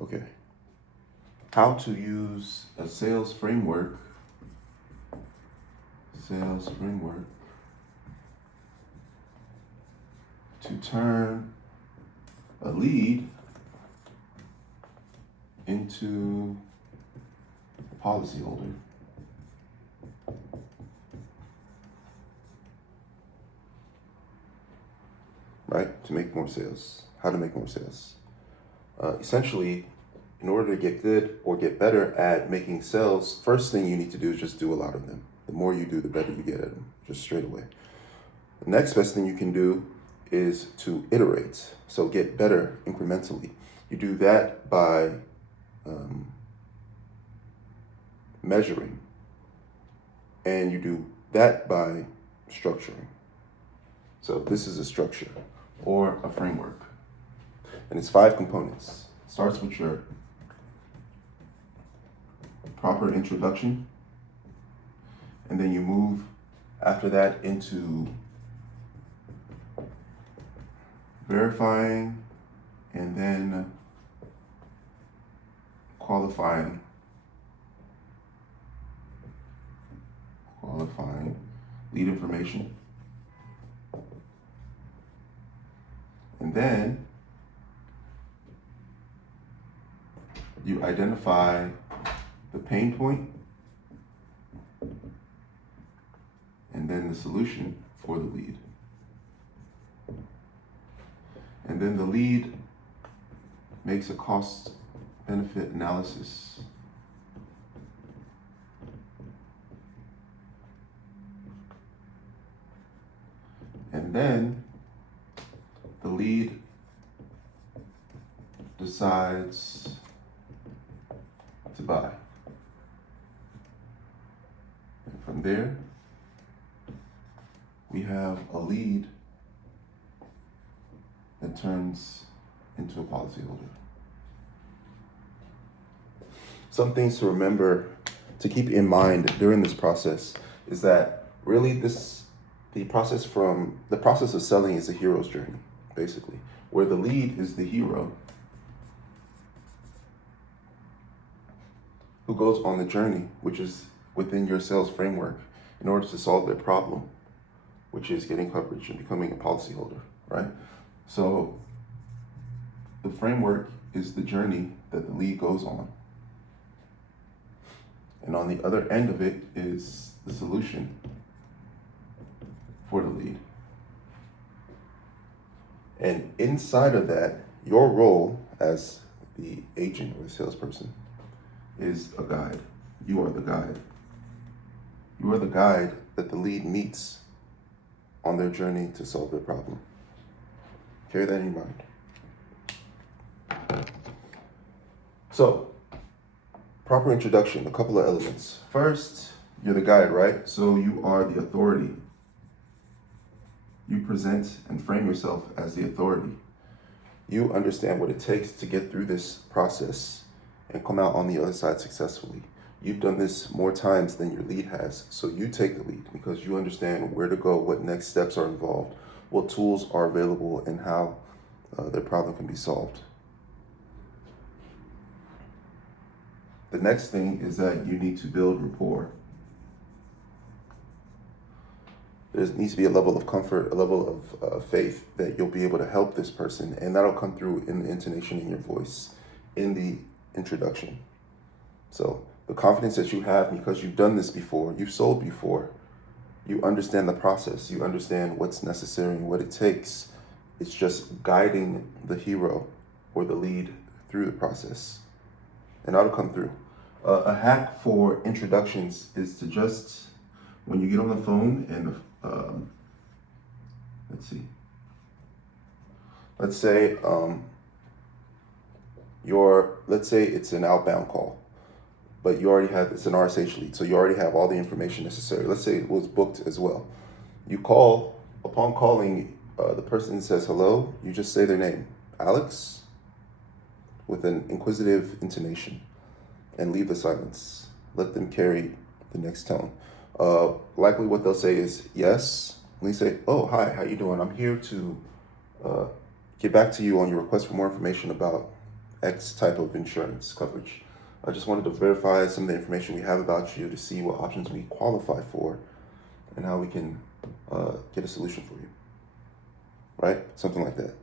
Okay. How to use a sales framework. Sales framework to turn a lead into a policyholder. Right? To make more sales. How to make more sales. Essentially, in order to get good or get better at making sales, first thing you need to do is just do a lot of them. The more you do, the better you get at them, just straight away. The next best thing you can do is to iterate. So get better incrementally. You do that by measuring, and you do that by structuring. So this is a structure or a framework, and it's 5 components. It starts with your proper introduction, and then you move after that into verifying, and then qualifying lead information, and then you identify the pain point and then the solution for the lead. And then the lead makes a cost benefit analysis. And then the lead decides to buy. And from there, we have a lead that turns into a policyholder. Some things to remember, to keep in mind during this process, is that really the process of selling is a hero's journey, basically, where the lead is the hero who goes on the journey, which is within your sales framework, in order to solve their problem, which is getting coverage and becoming a policyholder, right? So the framework is the journey that the lead goes on. And on the other end of it is the solution for the lead. And inside of that, your role as the agent or the salesperson is a guide. You are the guide. You are the guide that the lead meets on their journey to solve their problem. Carry that in mind. So, proper introduction, a couple of elements. First, you're the guide, right? So you are the authority. You present and frame yourself as the authority. You understand what it takes to get through this process and come out on the other side successfully. You've done this more times than your lead has, so you take the lead because you understand where to go, what next steps are involved, what tools are available, and how their problem can be solved. The next thing is that you need to build rapport. There needs to be a level of comfort, a level of faith that you'll be able to help this person, and that'll come through in the intonation in your voice, in the introduction. So the confidence that you have because you've done this before, you've sold before, you understand the process, you understand what's necessary and what it takes. It's just guiding the hero or the lead through the process, and that'll come through. A hack for introductions is to just, when you get on the phone and let's say it's an outbound call, but it's an RSH lead, so you already have all the information necessary. Let's say it was booked as well. You call, upon calling, the person says hello, you just say their name, Alex, with an inquisitive intonation, and leave the silence. Let them carry the next tone. Likely what they'll say is yes. And they say, oh, hi, how you doing? I'm here to get back to you on your request for more information about X type of insurance coverage. I just wanted to verify some of the information we have about you to see what options we qualify for and how we can get a solution for you, right? Something like that.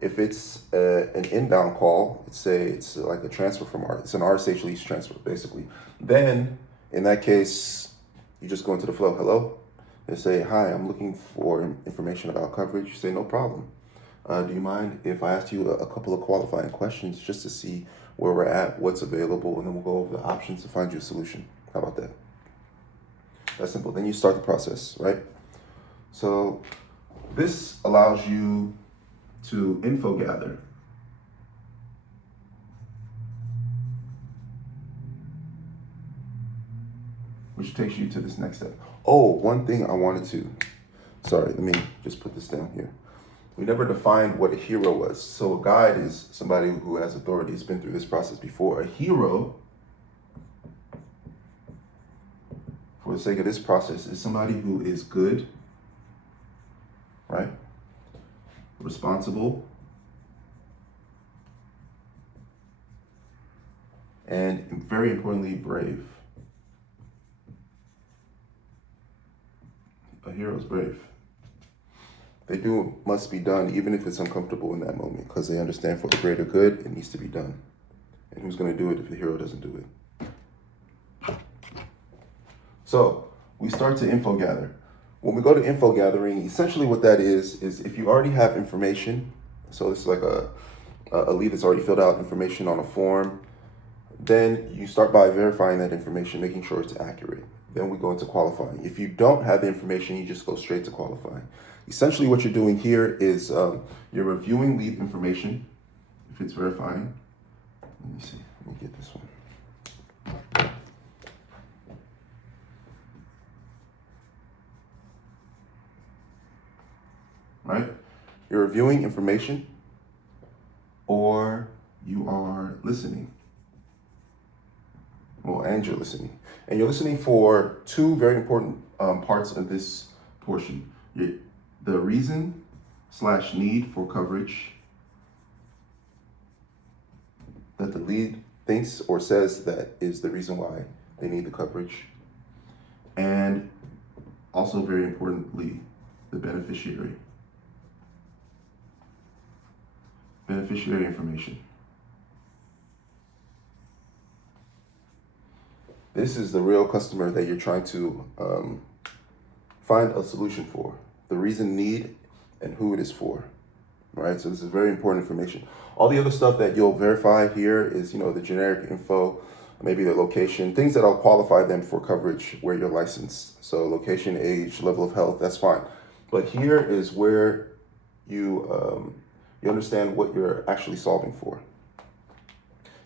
If it's an inbound call, let's say it's like a transfer from it's an RSH lease transfer, basically. Then, in that case, you just go into the flow. Hello? They say, hi, I'm looking for information about coverage. You say, no problem. Do you mind if I ask you a couple of qualifying questions just to see where we're at, what's available, and then we'll go over the options to find you a solution. How about that? That's simple. Then you start the process, right? So this allows you to info gather. Which takes you to this next step. Oh, one thing I wanted to, sorry, let me just put this down here. We never defined what a hero was. So a guide is somebody who has authority, has been through this process before. A hero, for the sake of this process, is somebody who is good, right? Responsible, and very importantly, brave. A hero is brave. They do what must be done, even if it's uncomfortable in that moment, because they understand for the greater good, it needs to be done. And who's going to do it if the hero doesn't do it? So we start to info gather. When we go to info gathering, essentially what that is if you already have information, so it's like a lead that's already filled out information on a form, then you start by verifying that information, making sure it's accurate. Then we go into qualifying. If you don't have the information, you just go straight to qualifying. Essentially what you're doing here is you're reviewing lead information, if it's verifying. Let me see, let me get this one. Right? You're reviewing information or you are listening. Well, and you're listening. And you're listening for two very important parts of this portion. The reason/need for coverage that the lead thinks or says that is the reason why they need the coverage. And also very importantly, the beneficiary. Beneficiary information. This is the real customer that you're trying to find a solution for. The reason, need, and who it is for, right? So this is very important information. All the other stuff that you'll verify here is, the generic info, maybe the location, things that'll qualify them for coverage where you're licensed. So location, age, level of health, that's fine. But here is where you understand what you're actually solving for.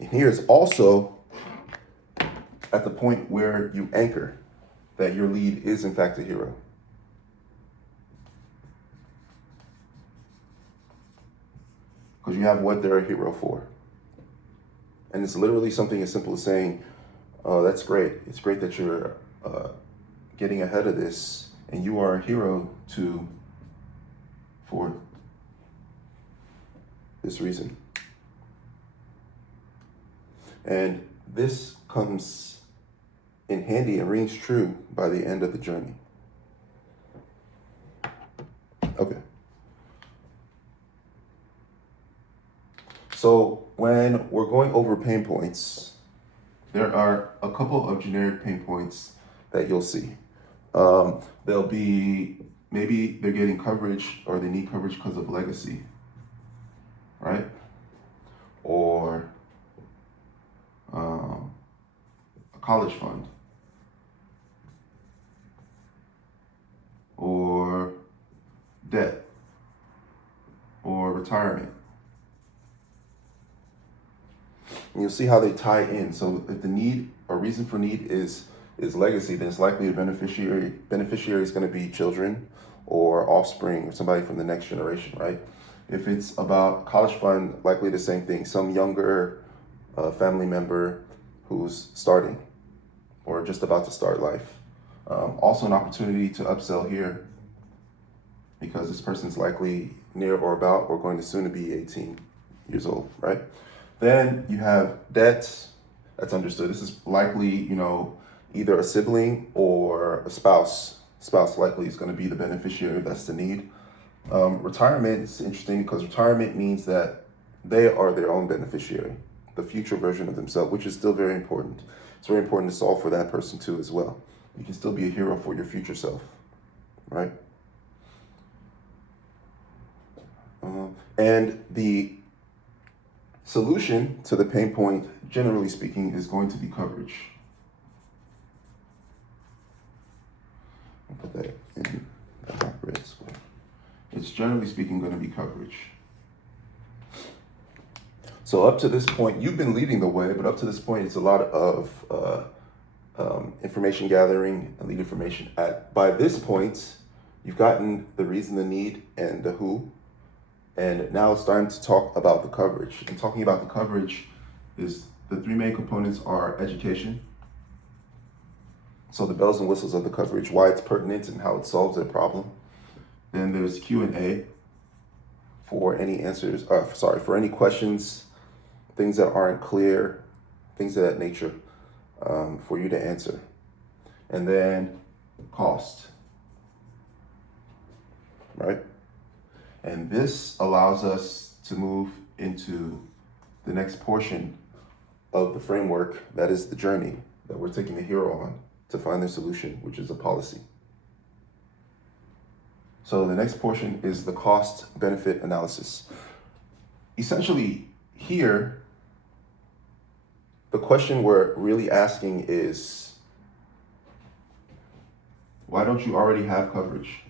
And here is also at the point where you anchor that your lead is in fact a hero. Because you have what they're a hero for. And it's literally something as simple as saying, oh, that's great. It's great that you're getting ahead of this and you are a hero for this reason. And this comes in handy and rings true by the end of the journey. Okay. So when we're going over pain points, there are a couple of generic pain points that you'll see. They'll be, maybe they're getting coverage or they need coverage because of legacy, right? Or a college fund, or debt, or retirement. And you'll see how they tie in. So if the need or reason for need is legacy, then it's likely a beneficiary is going to be children or offspring or somebody from the next generation, right? If it's about college fund, likely the same thing, some younger family member who's starting or just about to start life. Also an opportunity to upsell here because this person's likely near or about or going to soon to be 18 years old, right? Then you have debt. That's understood. This is likely, either a sibling or a spouse. Spouse likely is going to be the beneficiary. That's the need. Retirement is interesting because retirement means that they are their own beneficiary, the future version of themselves, which is still very important. It's very important to solve for that person too as well. You can still be a hero for your future self, right? And the solution to the pain point, generally speaking, is going to be coverage. I'll put that in the hot red square. It's generally speaking going to be coverage. So up to this point, you've been leading the way, but up to this point, it's a lot of information gathering and lead information. By this point, you've gotten the reason, the need, and the who. And now it's time to talk about the coverage. And talking about the coverage is the three main components are education. So the bells and whistles of the coverage, why it's pertinent and how it solves their problem. Then there's Q&A for any answers, for any questions, things that aren't clear, things of that nature, for you to answer. And then cost, right? And this allows us to move into the next portion of the framework, that is the journey that we're taking the hero on to find their solution, which is a policy. So the next portion is the cost-benefit analysis. Essentially, here, the question we're really asking is, why don't you already have coverage?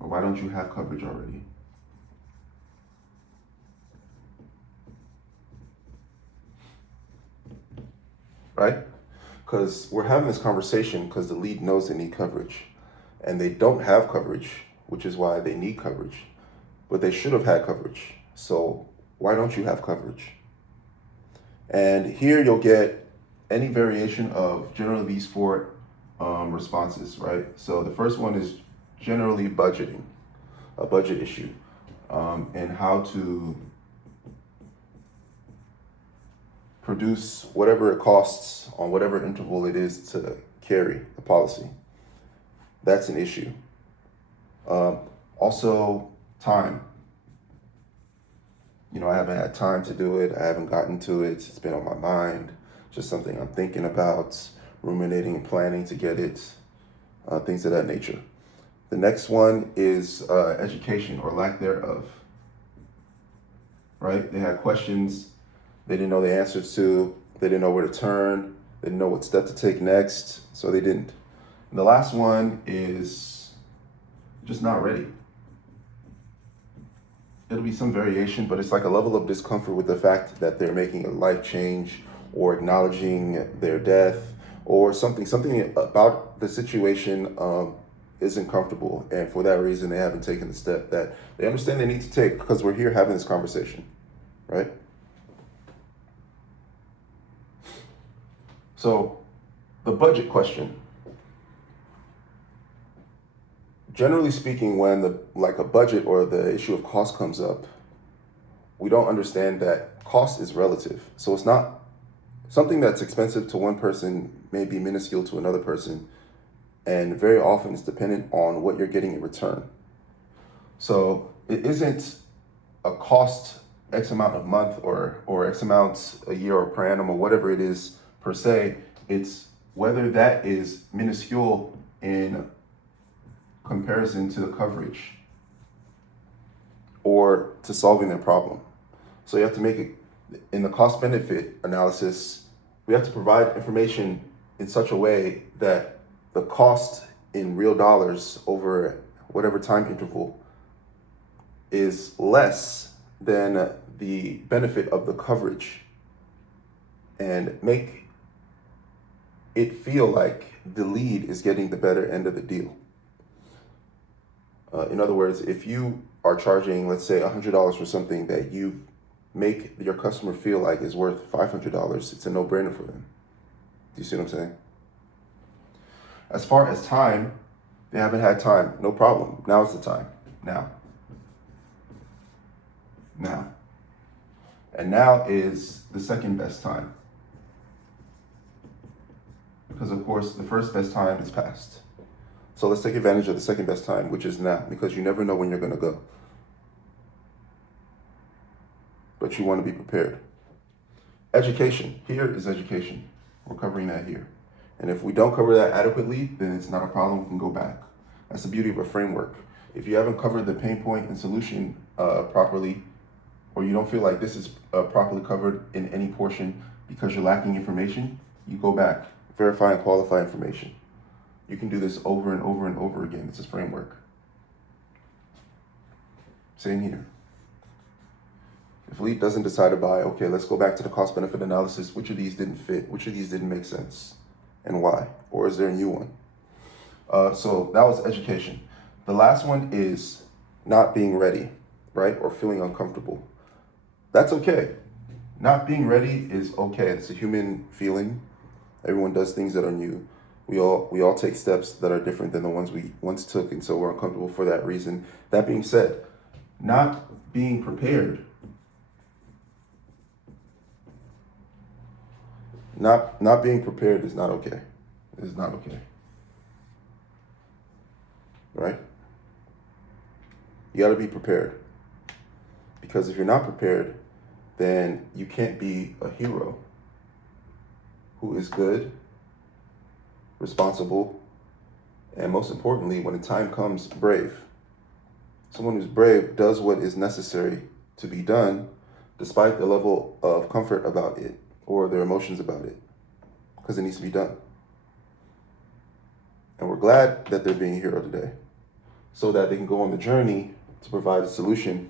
Or why don't you have coverage already? Right? Because we're having this conversation because the lead knows they need coverage. And they don't have coverage, which is why they need coverage. But they should have had coverage. So why don't you have coverage? And here you'll get any variation of generally these four responses, right? So the first one is generally budgeting, a budget issue, and how to produce whatever it costs on whatever interval it is to carry the policy. That's an issue. Also, time. I haven't had time to do it. I haven't gotten to it. It's been on my mind. Just something I'm thinking about, ruminating and planning to get it, things of that nature. The next one is education or lack thereof, right? They had questions they didn't know the answers to. They didn't know where to turn. They didn't know what step to take next, so they didn't. And the last one is just not ready. It'll be some variation, but it's like a level of discomfort with the fact that they're making a life change or acknowledging their death or something about the situation isn't comfortable. And for that reason, they haven't taken the step that they understand they need to take because we're here having this conversation, right? So the budget question. Generally speaking, when a budget or the issue of cost comes up, we don't understand that cost is relative. So it's not something that's expensive to one person may be minuscule to another person. And very often it's dependent on what you're getting in return. So it isn't a cost X amount a month or X amounts a year or per annum or whatever it is per se. It's whether that is minuscule in comparison to the coverage or to solving their problem. So you have to make it in the cost benefit analysis. We have to provide information in such a way that the cost in real dollars over whatever time interval is less than the benefit of the coverage and make it feel like the lead is getting the better end of the deal. In other words, if you are charging, let's say, $100 for something that you make your customer feel like is worth $500, it's a no-brainer for them. Do you see what I'm saying? As far as time, they haven't had time. No problem. Now is the time. Now. And now is the second best time. Because of course, the first best time is past. So let's take advantage of the second best time, which is now, because you never know when you're going to go. But you want to be prepared. Education. Here is education. We're covering that here. And if we don't cover that adequately, then it's not a problem. We can go back. That's the beauty of a framework. If you haven't covered the pain point and solution properly, or you don't feel like this is properly covered in any portion because you're lacking information, you go back, verify and qualify information. You can do this over and over and over again. It's a framework. Same here. If Leap doesn't decide to buy, okay, let's go back to the cost benefit analysis. Which of these didn't fit? Which of these didn't make sense? And why? Or is there a new one? So that was education. The last one is not being ready, right? Or feeling uncomfortable. That's okay. Not being ready is okay. It's a human feeling. Everyone does things that are new. We all take steps that are different than the ones we once took, and so we're uncomfortable for that reason. That being said, not being prepared, not being prepared is not okay. It is not okay. Right? You got to be prepared. Because if you're not prepared, then you can't be a hero who is good, responsible, and most importantly, when the time comes, brave. Someone who's brave does what is necessary to be done despite the level of comfort about it or their emotions about it, because it needs to be done. And we're glad that they're being a hero today so that they can go on the journey to provide a solution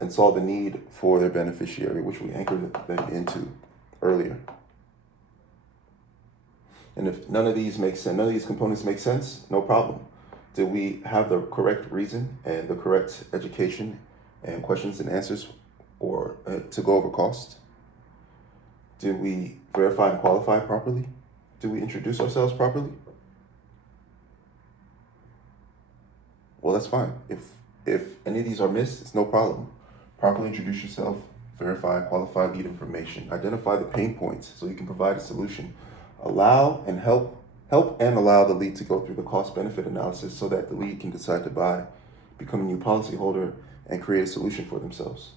and solve the need for their beneficiary, which we anchored them into earlier. And if none of these make sense, none of these components make sense, no problem. Did we have the correct reason and the correct education and questions and answers or to go over cost? Did we verify and qualify properly? Did we introduce ourselves properly? Well, that's fine. If any of these are missed, it's no problem. Properly introduce yourself, verify, qualify lead information, identify the pain points so you can provide a solution. Allow and help and allow the lead to go through the cost benefit analysis so that the lead can decide to buy, become a new policyholder, and create a solution for themselves.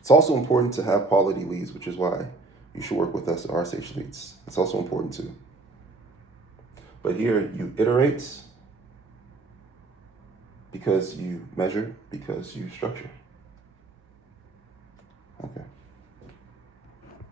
It's also important to have quality leads, which is why you should work with us at RSH Leads. It's also important too. But here you iterate because you measure, because you structure.